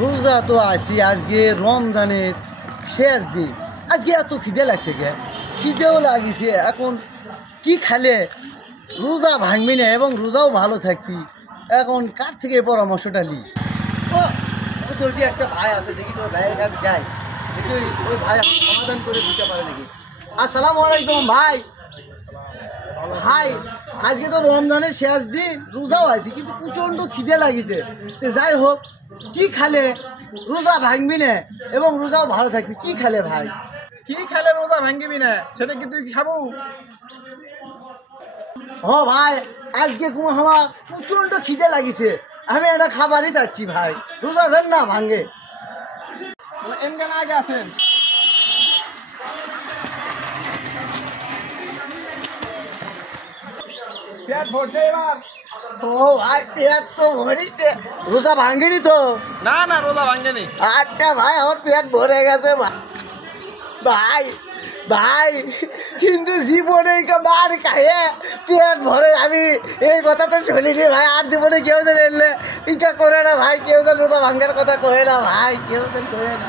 রোজা তো আছি, আজকে রমজানের শেষ দিন। আজকে এত খিদে লাগছে, গে খিদেও লাগিছে। এখন কি খালে রোজা ভাঙবি না এবং রোজাও ভালো থাকবি, এখন কার থেকে এই পরামর্শটা লি? ও তোর কি একটা ভাই আছে, দেখি তোর ভাইয়ের কাছে যাই, দেখি ওই ভাই আমার সমাধান করে দিতে পারে নাকি। আসসালামু আলাইকুম ভাই। ভাই আজকে তো রমজানের শেষ দিন, রোজাও আছে কিন্তু প্রচণ্ড খিদে লাগিছে। তো যাই হোক, কি খালে রোজা ভাঙবি না এবং রোজাও ভালো থাকবি, কি খালে ভাই? কি খেলে রোজা ভাঙ্গিবি না সেটা কি তুই খাবো? ও ভাই, আজকে কোনো আমার প্রচণ্ড খিদে লাগিছে, আমি একটা খাবারই চাচ্ছি ভাই, রোজা যেন না ভাঙে। এমন আগে আসেন। পেট ভরছে এবার? ও ভাই, পেট তো ভরিতে, রোজা ভাঙেনি তো? না না, রোজা ভাঙ্গেনি। আচ্ছা ভাই, আমার পেট ভরে গেছে ভাই। ভাই ভাই, কিন্তু জীবনে মার খাইয়ে পেট ভরে আমি এই কথা তো শুনিনি ভাই। আর জীবনে কেউ যেন এলে এটা করে না ভাই, কেউ যেন রোজা ভাঙ্গার কথা কহে না ভাই, কেউ যেন কহে না।